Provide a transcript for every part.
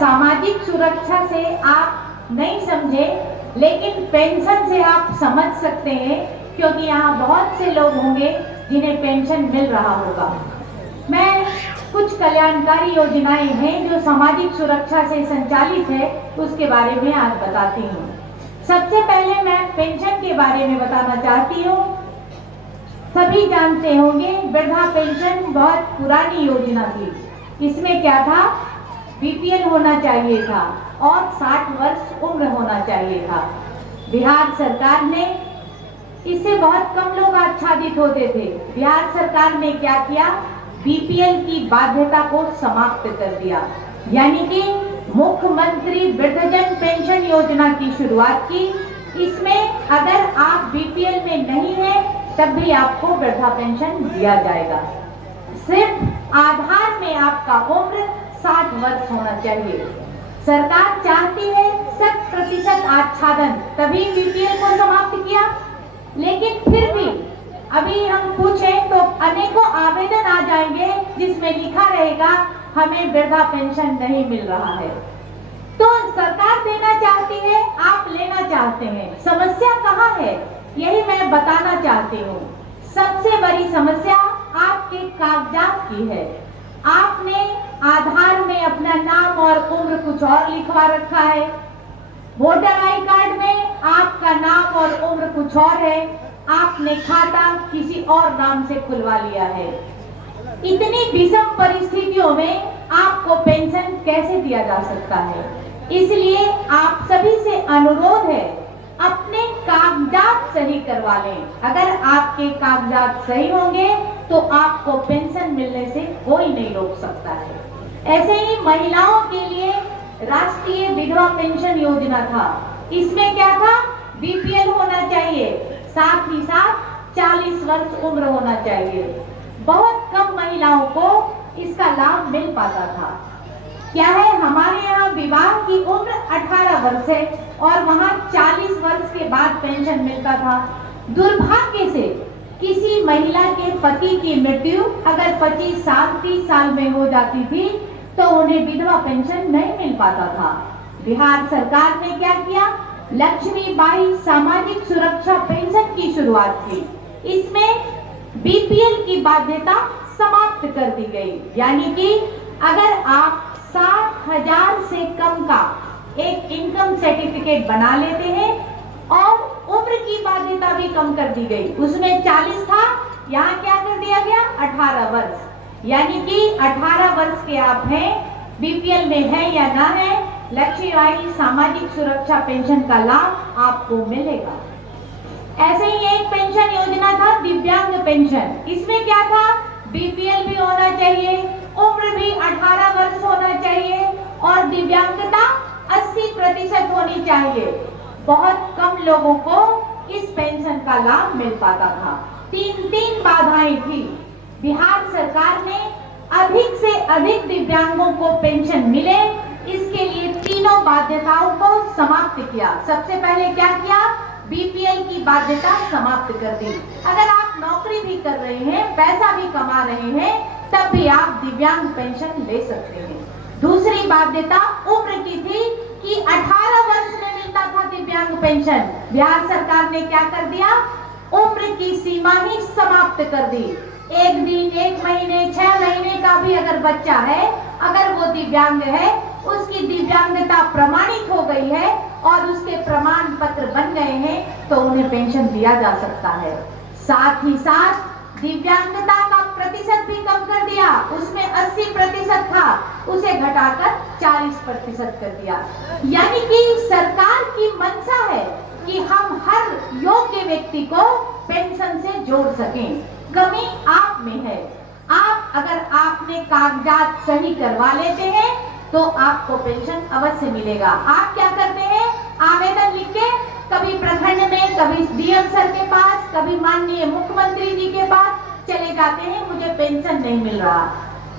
सामाजिक सुरक्षा से आप नहीं समझे, लेकिन पेंशन से आप समझ सकते हैं, क्योंकि यहाँ बहुत से लोग होंगे जिन्हें पेंशन मिल रहा होगा। मैं कुछ कल्याणकारी योजनाएं हैं जो सामाजिक सुरक्षा से संचालित है, उसके बारे में आज बताती हूँ। सबसे पहले मैं पेंशन के बारे में बताना चाहती हूँ। सभी जानते होंगे वृद्धा पेंशन बहुत पुरानी योजना थी। इसमें क्या था, बीपीएल होना चाहिए था और 60 वर्ष उम्र होना चाहिए था। बिहार सरकार ने, इससे बहुत कम लोग आच्छादित होते थे। बिहार सरकार ने क्या किया, बीपीएल की बाध्यता को समाप्त कर दिया, यानी कि मुख्यमंत्री वृद्धजन पेंशन योजना की शुरुआत की। इसमें अगर आप बीपीएल में नहीं है तब भी आपको वृद्धा पेंशन दिया जाएगा। सिर्फ आधार में आपका उम्र 60 वर्ष होना चाहिए। सरकार चाहती है 100% आच्छादन, तभी बीपीएल को समाप्त किया। लेकिन फिर भी अभी हम पूछें तो अनेकों आवेदन आ जाएंगे जिसमें लिखा रहेगा हमें वृद्धा पेंशन नहीं मिल रहा है। तो सरकार देना चाहती है, आप लेना चाहते हैं। समस्या कहाँ है, यही मैं बताना चाहती हूँ। सबसे बड़ी समस्या आपके कागजात की है। आपने आधार में अपना नाम और उम्र कुछ और लिखवा रखा है, वोटर आई कार्ड में आपका नाम और उम्र कुछ और है, आपने खाता किसी और नाम से खुलवा लिया है। इतनी विषम परिस्थितियों में आपको पेंशन कैसे दिया जा सकता है? इसलिए आप सभी से अनुरोध है, अपने कागजात सही करवा लें। अगर आपके कागजात सही होंगे तो आपको पेंशन मिलने से कोई नहीं रोक सकता है। ऐसे ही महिलाओं के लिए राष्ट्रीय विधवा पेंशन योजना था। इसमें क्या था, बीपीएल होना चाहिए, साथ ही साथ 40 वर्ष उम्र होना चाहिए। बहुत कम महिलाओं को इसका लाभ मिल पाता था। क्या है, हमारे यहाँ विवाह की उम्र 18 वर्ष है और वहाँ 40 वर्ष के बाद पेंशन मिलता था। दुर्भाग्य से किसी महिला के पति की मृत्यु अगर 25 साल 30 साल में हो जाती थी तो उन्हें विधवा पेंशन नहीं मिल पाता था। बिहार सरकार ने क्या किया, लक्ष्मीबाई सामाजिक सुरक्षा पेंशन की शुरुआत की। इसमें बीपीएल की बाध्यता समाप्त कर दी गई, यानी कि अगर आप 60,000 से कम का एक इनकम सर्टिफिकेट बना लेते हैं और उम्र की बाध्यता भी कम कर दी गई। उसमें 40 था, यहाँ क्या कर दिया गया, 18 वर्ष, यानी कि 18 वर्ष के आप हैं, बीपीएल में है या ना है, लक्ष्मीबाई सामाजिक सुरक्षा पेंशन का लाभ आपको मिलेगा। ऐसे ही एक पेंशन योजना था, दिव्यांग पेंशन। इसमें क्या था, बीपीएल भी होना चाहिए, उम्र भी 18 वर्ष होना चाहिए और दिव्यांगता 80% होनी चाहिए। बहुत कम लोगों को इस पेंशन का लाभ मिल पाता था। 3 बाधाएं थी। बिहार सरकार ने अधिक से अधिक दिव्यांगों को पेंशन मिले, इसके लिए तीनों बाध्यताओं को समाप्त किया। सबसे पहले क्या किया, बीपीएल की बाध्यता समाप्त कर दी। अगर आप नौकरी भी कर रहे हैं, पैसा भी कमा रहे हैं, तब भी आप दिव्यांग पेंशन ले सकते हैं। दूसरी बाध्यता उम्र की थी कि 18 वर्ष में मिलता था दिव्यांग पेंशन। बिहार सरकार ने क्या कर दिया, उम्र की सीमा ही समाप्त कर दी। 1 दिन, 1 महीने, 6 महीने का भी अगर बच्चा है, अगर वो दिव्यांग है, उसकी दिव्यांगता प्रमाणित हो गई है और उसके प्रमाण पत्र बन गए हैं, तो उन्हें पेंशन दिया जा सकता है। साथ ही साथ दिव्यांगता का प्रतिशत भी कम कर दिया। उसमें 80% था, उसे घटाकर 40% कर दिया। यानी कि सरकार की मंशा है कि हम हर योग्य व्यक्ति को पेंशन से जोड़ सकें। कमी आप में है। आप अगर आपने कागजात सही करवा लेते हैं तो आपको पेंशन अवश्य मिलेगा। आप क्या करते हैं, आवेदन लिख के कभी प्रखंड में, कभी डीएम सर के पास, कभी माननीय मुख्यमंत्री जी के पास चले जाते हैं, मुझे पेंशन नहीं मिल रहा,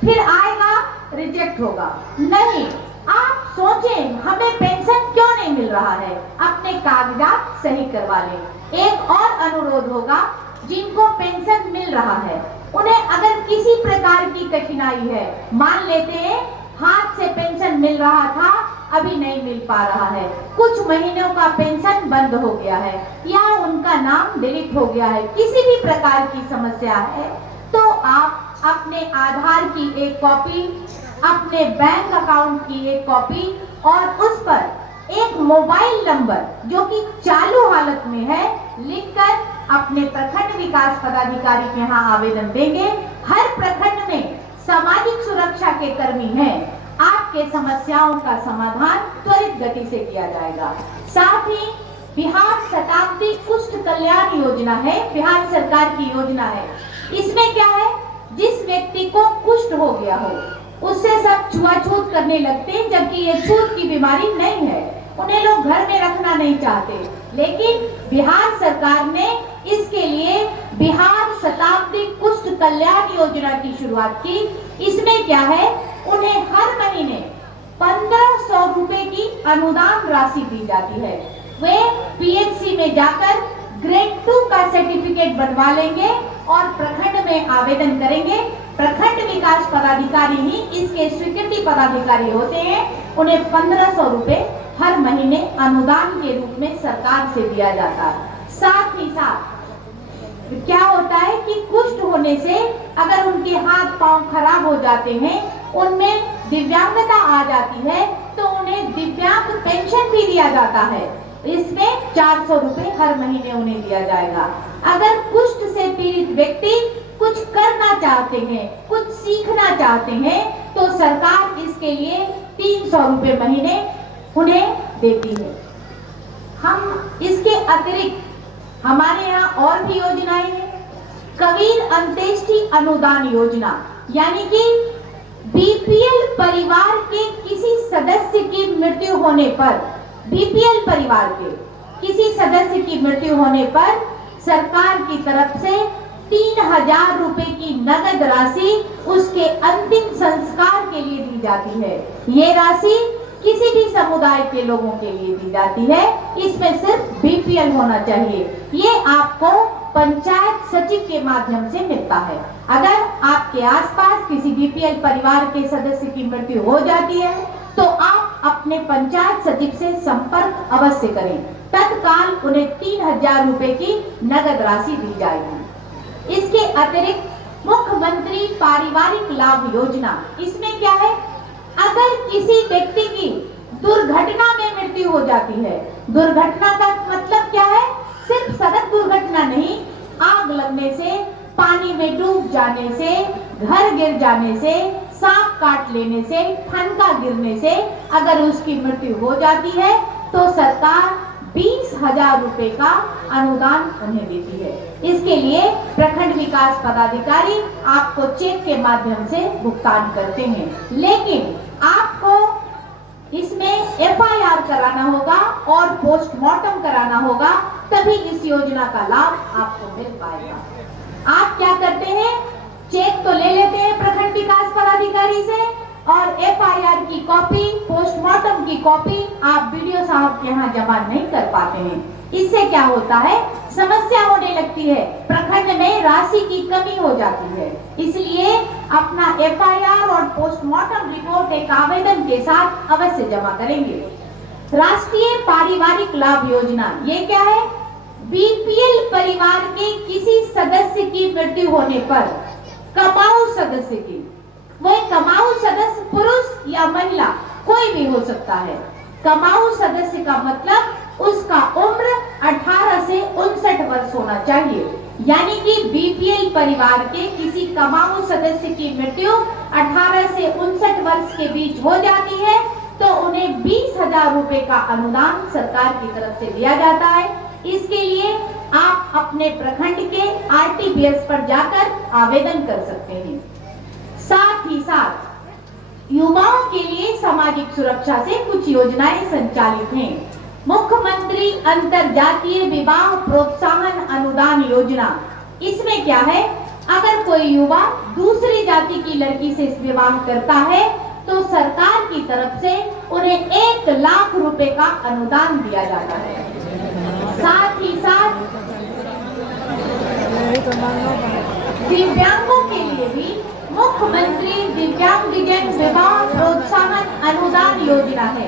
फिर आएगा रिजेक्ट होगा। नहीं, आप सोचें हमें पेंशन क्यों नहीं मिल रहा है, अपने कागजात सही करवा लें। एक और अनुरोध होगा, जिनको पेंशन मिल रहा है उन्हें अगर किसी प्रकार की कठिनाई है, मान लेते हैं हाथ से पेंशन मिल रहा था, अभी नहीं मिल पा रहा है, कुछ महीनों का पेंशन बंद हो गया है या उनका नाम डिलीट हो गया है, किसी भी प्रकार की समस्या है, तो आप अपने आधार की एक कॉपी, अपने बैंक अकाउंट की एक कॉपी और उस पर एक मोबाइल नंबर जो कि चालू हालत में है लिखकर अपने प्रखंड विकास पदाधिकारी के यहाँ आवेदन देंगे। हर प्रखंड में सामाजिक सुरक्षा के कर्मी हैं, आपके समस्याओं का समाधान त्वरित गति से किया जाएगा। साथ ही बिहार शताब्दी कुष्ठ कल्याण योजना है, बिहार सरकार की योजना है। इसमें क्या है, जिस व्यक्ति को कुष्ठ हो गया हो उससे सब छुआछूत करने लगते हैं, जबकि ये छूत की बीमारी नहीं है, उन्हें लोग घर में रखना नहीं चाहते, लेकिन बिहार सरकार ने इसके लिए बिहार शताब्दी कुष्ठ कल्याण योजना की शुरुआत की। इसमें क्या है, उन्हें हर महीने 1500 रुपए की अनुदान राशि दी जाती है। वे पीएचसी में जाकर ग्रेड 2 का सर्टिफिकेट बनवा लेंगे और प्रखंड में आवेदन करेंगे। प्रखंड विकास पदाधिकारी ही इसके स्वीकृति पदाधिकारी होते हैं। उन्हें 1500 रुपए हर महीने अनुदान के रूप में सरकार से दिया जाता है। साथ ही साथ क्या होता है कि कुष्ठ होने से अगर उनके हाथ पांव खराब हो जाते हैं, उनमें दिव्यांगता आ जाती है, तो उन्हें दिव्यांग पेंशन भी दिया जाता है। इसमें 400 रुपए हर महीने उन्हें दिया जाएगा। अगर कुष्ठ से पीड़ित व्यक्ति कुछ करना चाहते हैं, कुछ सीखना चाहते हैं, तो सरकार इसके लिए 300 रुपए महीने उन्हें देती है। हम इसके अतिरिक्त हमारे यहाँ और भी योजनाएं हैं। कबीर अंत्येष्टि अनुदान योजना, यानी कि बीपीएल परिवार के किसी सदस्य की मृत्यु होने पर, बीपीएल परिवार के किसी सदस्य की मृत्यु होने पर सरकार की तरफ से 3000 रुपए की नगद राशि उसके अंतिम संस्कार के लिए दी जाती है। ये राशि किसी भी समुदाय के लोगों के लिए दी जाती है, इसमें सिर्फ बीपीएल होना चाहिए। ये आपको पंचायत सचिव के माध्यम से मिलता है। अगर आपके आसपास किसी बीपीएल परिवार के सदस्य की मृत्यु हो जाती है, तो आप अपने पंचायत सचिव से संपर्क अवश्य करें। तत्काल उन्हें 3000 रुपए की नगद राशि दी जाएगी। इसके अतिरिक्त मुख्यमंत्री पारिवारिक लाभ योजना, इसमें क्या है, अगर किसी व्यक्ति की दुर्घटना में मृत्यु हो जाती है, दुर्घटना का मतलब क्या है, सिर्फ सड़क दुर्घटना नहीं, आग लगने से, पानी में डूब जाने से, घर गिर जाने से, सांप काट लेने से, ठनका गिरने से अगर उसकी मृत्यु हो जाती है, तो सरकार 20,000 रुपए का अनुदान उन्हें देती है। इसके लिए प्रखंड विकास पदाधिकारी आपको चेक के माध्यम से भुगतान करते हैं, लेकिन आपको इसमें एफआईआर कराना होगा और पोस्टमार्टम कराना होगा, तभी इस योजना का लाभ आपको मिल पाएगा। आप क्या करते हैं, चेक तो ले लेते हैं प्रखंड विकास पदाधिकारी से और एफआईआर की कॉपी, पोस्टमार्टम की कॉपी आप बीडीओ साहब के यहाँ जमा नहीं कर पाते हैं। इससे क्या होता है, समस्या होने लगती है, प्रखंड में राशि की कमी हो जाती है। इसलिए अपना एफआईआर और पोस्टमार्टम रिपोर्ट एक आवेदन के साथ अवश्य जमा करेंगे। राष्ट्रीय पारिवारिक लाभ योजना, ये क्या है, बीपीएल परिवार के किसी सदस्य की मृत्यु होने पर कमाऊ सदस्य की, वह कमाऊ सदस्य पुरुष या महिला कोई भी हो सकता है। कमाऊ सदस्य का मतलब उसका उम्र 18 से 59 वर्ष होना चाहिए, यानी कि बीपीएल परिवार के किसी कमाऊ सदस्य की मृत्यु 18 से 59 वर्ष के बीच हो जाती है, तो उन्हें 20,000 रुपए का अनुदान सरकार की तरफ से दिया जाता है। इसके लिए आप अपने प्रखंड के आरटीपीएस पर जाकर आवेदन कर सकते हैं। साथ ही साथ युवाओं के लिए सामाजिक सुरक्षा से कुछ योजनाएं संचालित हैं। मुख्यमंत्री अंतरजातीय विवाह प्रोत्साहन अनुदान योजना, इसमें क्या है, अगर कोई युवा दूसरी जाति की लड़की से विवाह करता है, तो सरकार की तरफ से उन्हें 1 लाख रुपए का अनुदान दिया जाता है। साथ ही साथ दिव्यांगों के लिए भी मुख्यमंत्री दिव्यांगजन विवाह प्रोत्साहन अनुदान योजना है।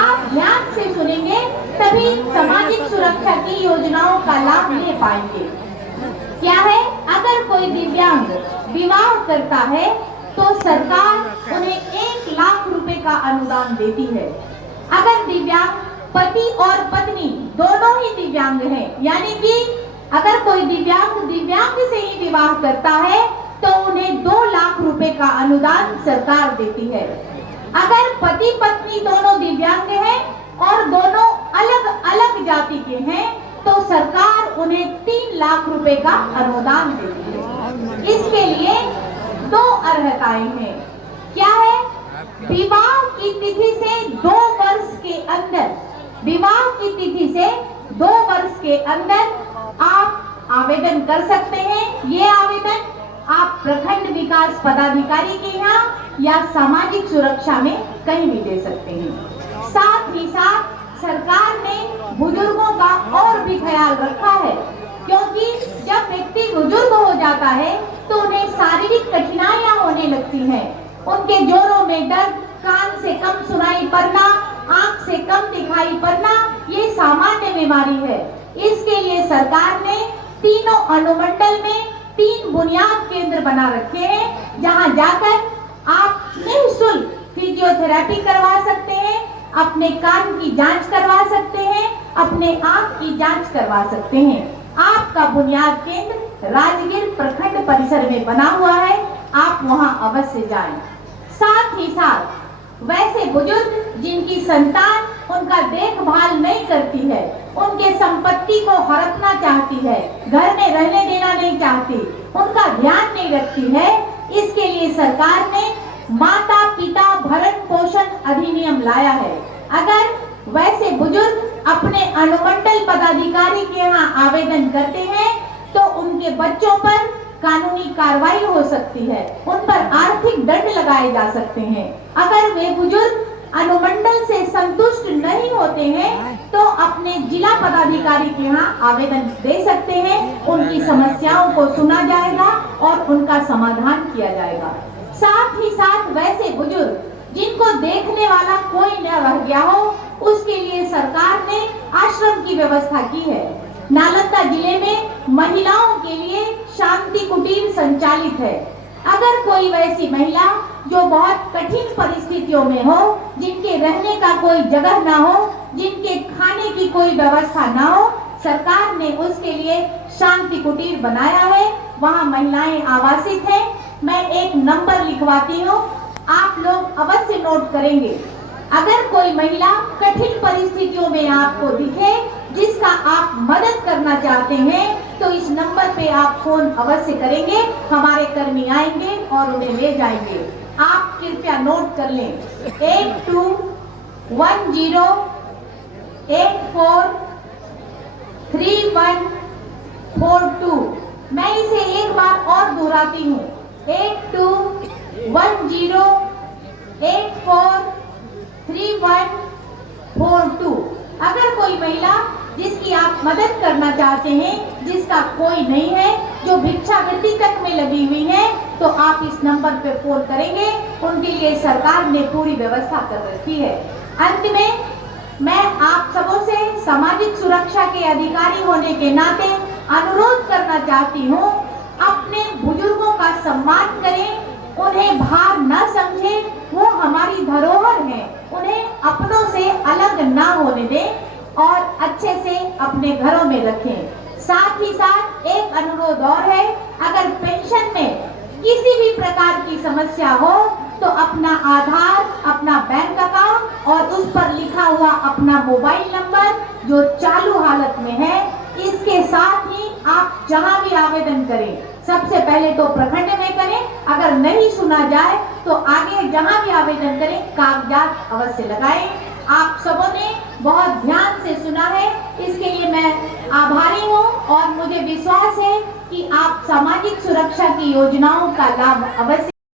आप ध्यान से सुनेंगे तभी सामाजिक सुरक्षा की योजनाओं का लाभ ले पाएंगे। क्या है? अगर कोई दिव्यांग विवाह करता है तो सरकार उन्हें 1 लाख रुपए का अनुदान देती है। अगर दिव्यांग पति और पत्नी दोनों ही दिव्यांग हैं, यानी कि अगर कोई दिव्यांग से ही विवाह करता है तो उन्हें 2 लाख रुपए का अनुदान सरकार देती है। अगर पति पत्नी दोनों दिव्यांग हैं और दोनों अलग अलग जाति के हैं तो सरकार उन्हें 3 लाख रुपए का अनुदान देती है। इसके लिए 2 अर्हताएं हैं। क्या है? विवाह की तिथि से 2 वर्ष के अंदर, विवाह की तिथि से 2 वर्ष के अंदर आप आवेदन कर सकते हैं। ये आवेदन आप प्रखंड विकास पदाधिकारी के यहाँ या सामाजिक सुरक्षा में कहीं भी दे सकते हैं। साथ ही साथ सरकार ने बुजुर्गों का और भी ख्याल रखा है, क्योंकि जब व्यक्ति बुजुर्ग हो जाता है तो उन्हें शारीरिक कठिनाइयां होने लगती हैं। उनके जोड़ों में दर्द, कान से कम सुनाई पड़ना, आंख से कम दिखाई पड़ना, ये सामान्य बीमारी है। इसके लिए सरकार ने तीनों अनुमंडल में 3 बुनियाद केंद्र बना रखे हैं, जहां जाकर आप निःशुल्क फिजियोथेरेपी करवा सकते हैं, अपने कान की जांच करवा सकते हैं, अपने आंख की जांच करवा सकते हैं। आपका बुनियाद केंद्र राजगीर प्रखंड परिसर में बना हुआ है, आप वहां अवश्य जाएं। साथ ही साथ वैसे बुजुर्ग जिनकी संतान उनका देखभाल नहीं करती है, उनके संपत्ति को हड़पना चाहती है, घर में रहने देना नहीं चाहती, उनका ध्यान नहीं रखती है, इसके लिए सरकार ने माता पिता भरण पोषण अधिनियम लाया है। अगर वैसे बुजुर्ग अपने अनुमंडल पदाधिकारी के यहाँ आवेदन करते हैं तो उनके बच्चों पर कानूनी कार्रवाई हो सकती है, उन पर आर्थिक दंड लगाए जा सकते हैं। अगर वे बुजुर्ग अनुमंडल से संतुष्ट नहीं होते हैं तो अपने जिला पदाधिकारी के यहाँ आवेदन दे सकते हैं, उनकी समस्याओं को सुना जाएगा और उनका समाधान किया जाएगा। साथ ही साथ वैसे बुजुर्ग जिनको देखने वाला कोई न रह गया हो, उसके लिए सरकार ने आश्रम की व्यवस्था की है। नालंदा जिले में महिलाओं के लिए शांति कुटीर संचालित है। अगर कोई वैसी महिला जो बहुत कठिन परिस्थितियों में हो, जिनके रहने का कोई जगह ना हो, जिनके खाने की कोई व्यवस्था ना हो, सरकार ने उसके लिए शांति कुटीर बनाया है। वहाँ महिलाएं आवासित हैं। मैं एक नंबर लिखवाती हूँ, आप लोग अवश्य नोट करेंगे। अगर कोई महिला कठिन परिस्थितियों में आपको दिखे, जिसका आप मदद करना चाहते हैं, तो इस नंबर पे आप फोन अवश्य करेंगे। हमारे कर्मी आएंगे और उन्हें ले जाएंगे। आप कृपया नोट कर लें 8210843142। मैं इसे एक बार और दोहराती हूँ, 8210843142। अगर कोई महिला जिसकी आप मदद करना चाहते हैं, जिसका कोई नहीं है, जो भिक्षावृत्ति तक में लगी हुई है, तो आप इस नंबर पे फोन करेंगे। उनके लिए सरकार ने पूरी व्यवस्था कर रखी है। अंत में मैं आप सबों से सामाजिक सुरक्षा के अधिकारी होने के नाते अनुरोध करना चाहती हूँ, अपने बुजुर्गों का सम्मान करें, उन्हें भार न समझें, वो हमारी धरोहर हैं, उन्हें अपनों से अलग ना होने दें और अच्छे से अपने घरों में रखें। साथ ही साथ एक अनुरोध और है, अगर पेंशन में किसी भी प्रकार की समस्या हो तो अपना आधार, अपना बैंक अकाउंट और उस पर लिखा हुआ अपना मोबाइल नंबर जो चालू हालत में है, इसके साथ ही आप जहां भी आवेदन करें, सबसे पहले तो प्रखंड में करें, अगर नहीं सुना जाए तो आगे जहां भी आवेदन करें कागजात अवश्य लगाएं। आप सबों ने बहुत ध्यान से सुना है, इसके लिए मैं आभारी हूं और मुझे विश्वास है कि आप सामाजिक सुरक्षा की योजनाओं का लाभ अवश्य